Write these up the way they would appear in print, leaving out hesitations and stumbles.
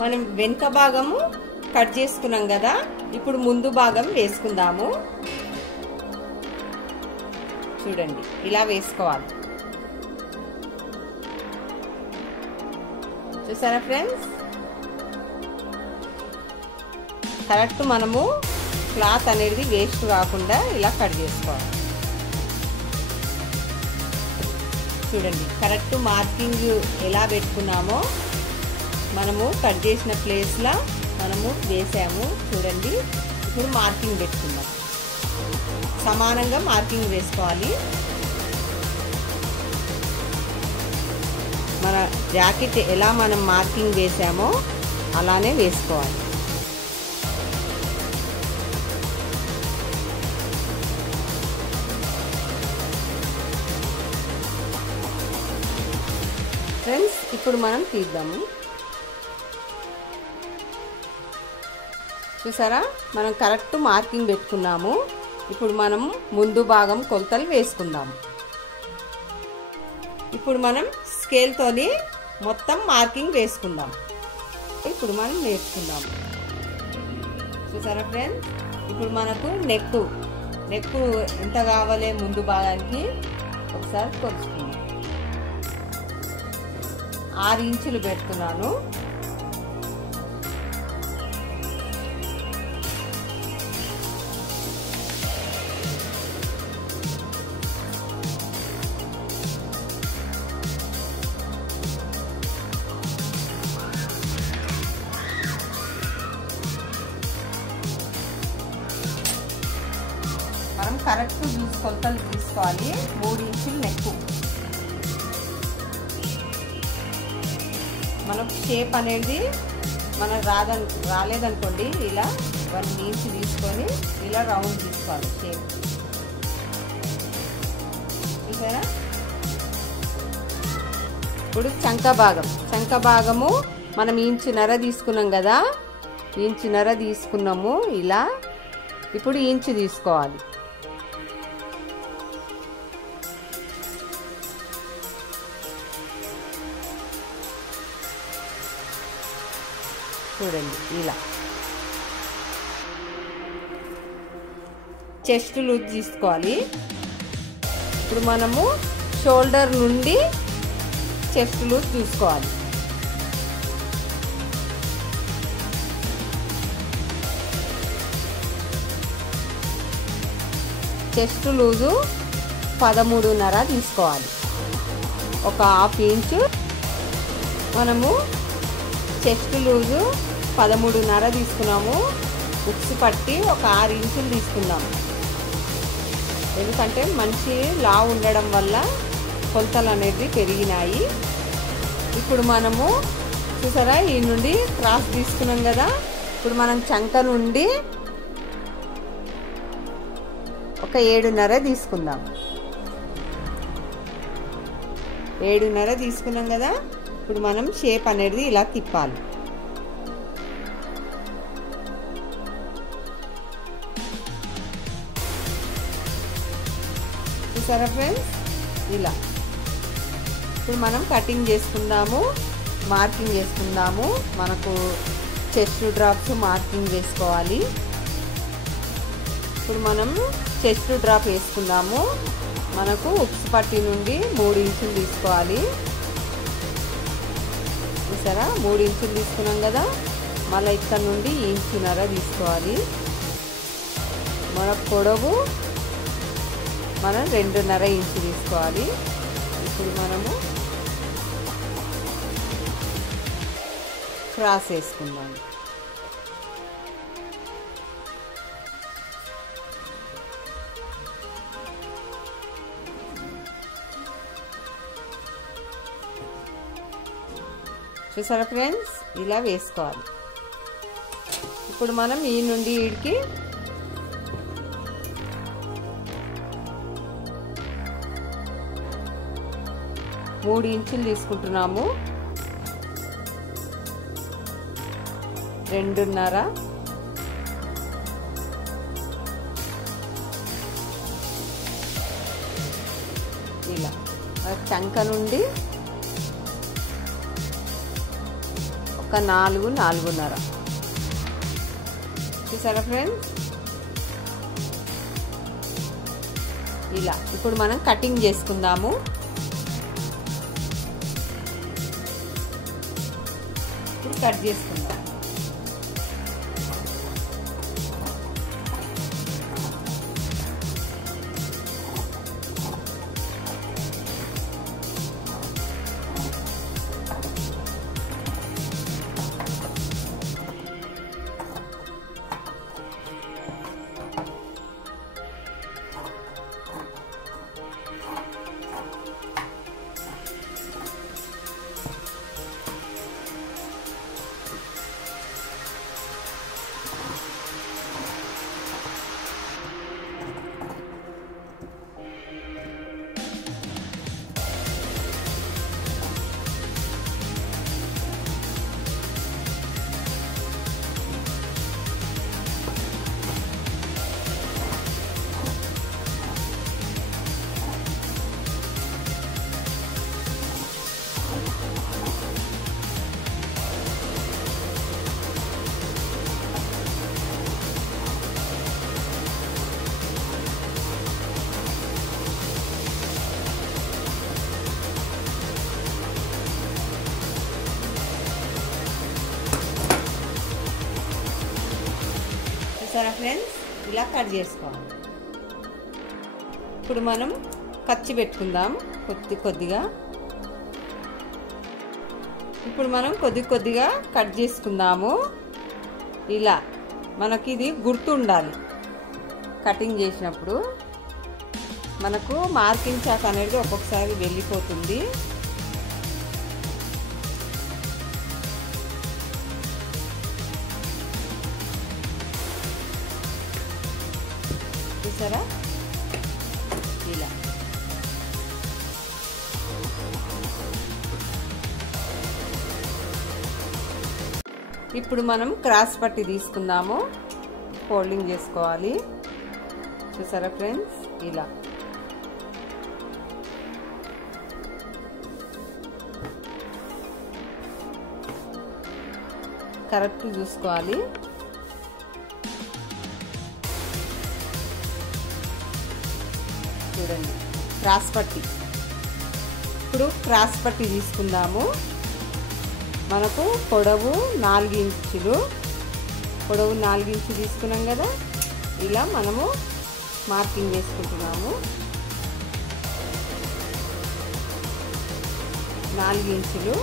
మనం వెనుక భాగము కట్ చేసుకున్నాం కదా, ఇప్పుడు ముందు భాగం వేసుకుందాము. చూడండి, ఇలా వేసుకోవాలి. చూసారా ఫ్రెండ్స్, కరెక్ట్ మనము క్లాత్ అనేది వేస్ట్ కాకుండా ఇలా కట్ చేసుకోవాలి. చూడండి, కరెక్ట్ మార్కింగ్ ఎలా పెట్టుకున్నామో మనము కట్ చేసిన ప్లేస్లో మనము వేసాము. చూడండి, ఇప్పుడు మార్కింగ్ పెట్టుకుందాం. సమానంగా మార్కింగ్ వేసుకోవాలి. మన జాకెట్ ఎలా మనం మార్కింగ్ వేసామో అలానే వేసుకోవాలి. ఫ్రెండ్స్, ఇప్పుడు మనం తీద్దాము. చూసారా, మనం కరెక్ట్ మార్కింగ్ పెట్టుకున్నాము. ఇప్పుడు మనం ముందు భాగం కొలతలు వేసుకుందాము. ఇప్పుడు మనం స్కేల్తోని మొత్తం మార్కింగ్ వేసుకుందాం. ఇప్పుడు మనం నేర్చుకుందాము. చూసారా ఫ్రెండ్స్, ఇప్పుడు మనకు నెక్ ఎంత కావాలి ముందు భాగానికి ఒకసారి కొలుచుకుందాం. 6 ఇంచులు పెడుతున్నాను. మనం కరెక్ట్ కొలతలు తీసుకోవాలి. 3 ఇంచులు నెక్కు. మనం షేప్ అనేది రాలేదనుకోండి, ఇలా 1 ఇంచ్ తీసుకొని ఇలా రౌండ్ తీసుకోవాలి షేప్. చూసారా, ఇప్పుడు చంక భాగము మనం ఇంచున్నర తీసుకున్నాం కదా, ఇంచున్నర తీసుకున్నాము. ఇలా ఇప్పుడు ఇంచు తీసుకోవాలి. చూడండి, ఇలా చెస్ట్ లూజ్ తీసుకోవాలి. ఇప్పుడు మనము షోల్డర్ నుండి చెస్ట్ లూజ్ చూసుకోవాలి. చెస్ట్ లూజు 13.5 తీసుకోవాలి. ఒక 1/2 ఇంచు మనము చెస్ట్ లూజు 13.5 తీసుకున్నాము. ఉక్స్ పట్టి ఒక 6 ఇంచులు తీసుకున్నాము. ఎందుకంటే మనిషి లావు ఉండడం వల్ల కొలతలు అనేది పెరిగినాయి. ఇప్పుడు మనము చూసారా, ఈ నుండి క్రాస్ తీసుకున్నాం కదా, ఇప్పుడు మనం చంక నుండి ఒక 7.5 తీసుకుందాం. 7.5 తీసుకున్నాం కదా, ఇప్పుడు మనం షేప్ అనేది ఇలా తిప్పాలి. చూసారా ఫ్రెండ్స్, ఇలా ఇప్పుడు మనం కటింగ్ చేసుకుందాము, మార్కింగ్ చేసుకుందాము. మనకు చెస్ట్ డ్రాప్స్ మార్కింగ్ వేసుకోవాలి. ఇప్పుడు మనం చెస్ట్ డ్రాప్ వేసుకుందాము. మనకు ఉక్స్ పట్టి నుండి 3 ఇంచులు తీసుకోవాలి. చూసారా, 3 ఇంచులు తీసుకున్నాం కదా, మళ్ళీ ఇక్కడ నుండి 1.5 ఇంచులు తీసుకోవాలి. మన పొడవు మనం 2.5 ఇంచు తీసుకోవాలి. ఇప్పుడు మనము క్రాస్ వేసుకుందాం. చూసారా ఫ్రెండ్స్, ఇలా వేసుకోవాలి. ఇప్పుడు మనం ఈ నుండి ఈడికి 3 ఇంచులు తీసుకుంటున్నాము. 2.5 ఇలా చంక నుండి 1 ఒక 4-4.5. చూసారా ఫ్రెండ్స్? ఇలా ఇప్పుడు మనం కటింగ్ చేసుకుందాము. ఇప్పుడు కట్ చేసుకుందాం. చూసారా ఫ్రెండ్స్? ఇలా కట్ చేసుకోవాలి. ఇప్పుడు మనం కచ్చి పెట్టుకుందాం కొద్దిగా. ఇప్పుడు మనం కొద్దిగా కట్ చేసుకుందాము. ఇలా మనకి ఇది గుర్తు ఉండాలి. కటింగ్ చేసినప్పుడు మనకు మార్కింగ్ చాక్ అనేది ఒక్కొక్కసారి వెళ్ళిపోతుంది. చూసారా? ఇలా ఇప్పుడు మనం క్రాస్ పట్టి తీసుకుందాము. ఫోల్డింగ్ చేసుకోవాలి. చూసారా ఫ్రెండ్స్? ఇలా కరెక్ట్ చూసుకోవాలి. చూడండి, క్రాస్ పట్టి. ఇప్పుడు క్రాస్ పట్టి తీసుకుందాము. మనకు పొడవు 4 ఇంచులు, పొడవు 4 ఇంచులు తీసుకున్నాం కదా. ఇలా మనము మార్కింగ్ చేసుకుంటున్నాము. 4 ఇంచులు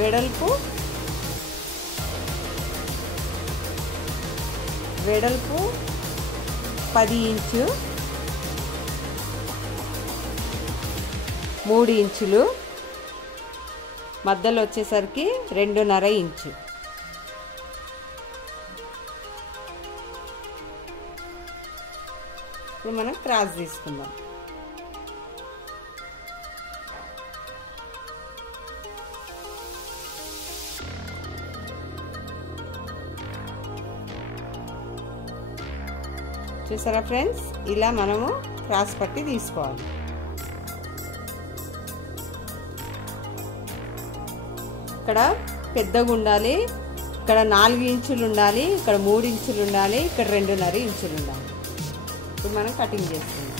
వెడల్పు 10 ఇంచు, 3 ఇంచులు, మధ్యలో వచ్చేసరికి 2.5 ఇంచు. ఇప్పుడు మనం క్రాస్ తీసుకుందాం. చూసారా ఫ్రెండ్స్? ఇలా మనము క్రాస్ పట్టి తీసుకోవాలి. ఇక్కడ పెద్దగా ఉండాలి. ఇక్కడ 4 ఇంచులు ఉండాలి. ఇక్కడ 3 ఇంచులు ఉండాలి. ఇక్కడ 2.5 ఇంచులు ఉండాలి. ఇప్పుడు మనం కటింగ్ చేస్తున్నాం.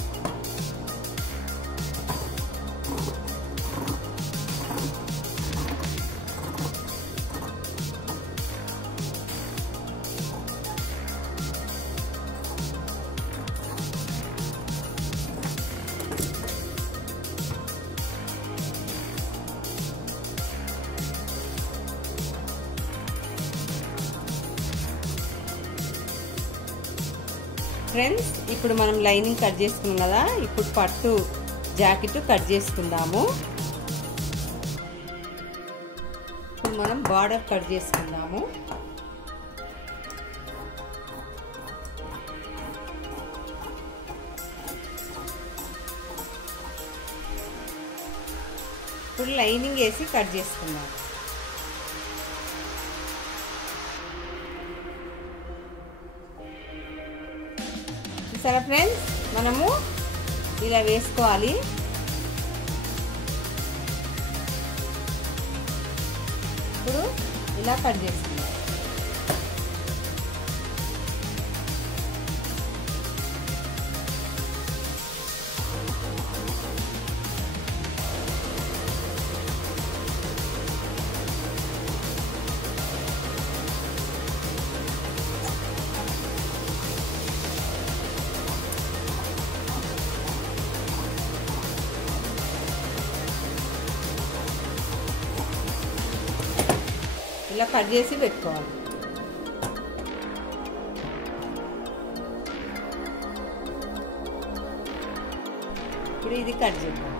ఫ్రెండ్స్, ఇప్పుడు మనం లైనింగ్ కట్ చేసుకున్నాం కదా. ఇప్పుడు పట్టు జాకెట్ కట్ చేసుకుందాము. ఇప్పుడు మనం బార్డర్ కట్ చేసుకుందాము. ఇప్పుడు లైనింగ్ వేసి కట్ చేసుకుందాం. చూసారా ఫ్రెండ్స్? మనము ఇలా వేసుకోవాలి. ఇప్పుడు ఇలా కట్ చేసుకుందాం. ఇలా కట్ చేసి పెట్టుకోవాలి. ఇప్పుడు ఇది కట్ చేద్దాం.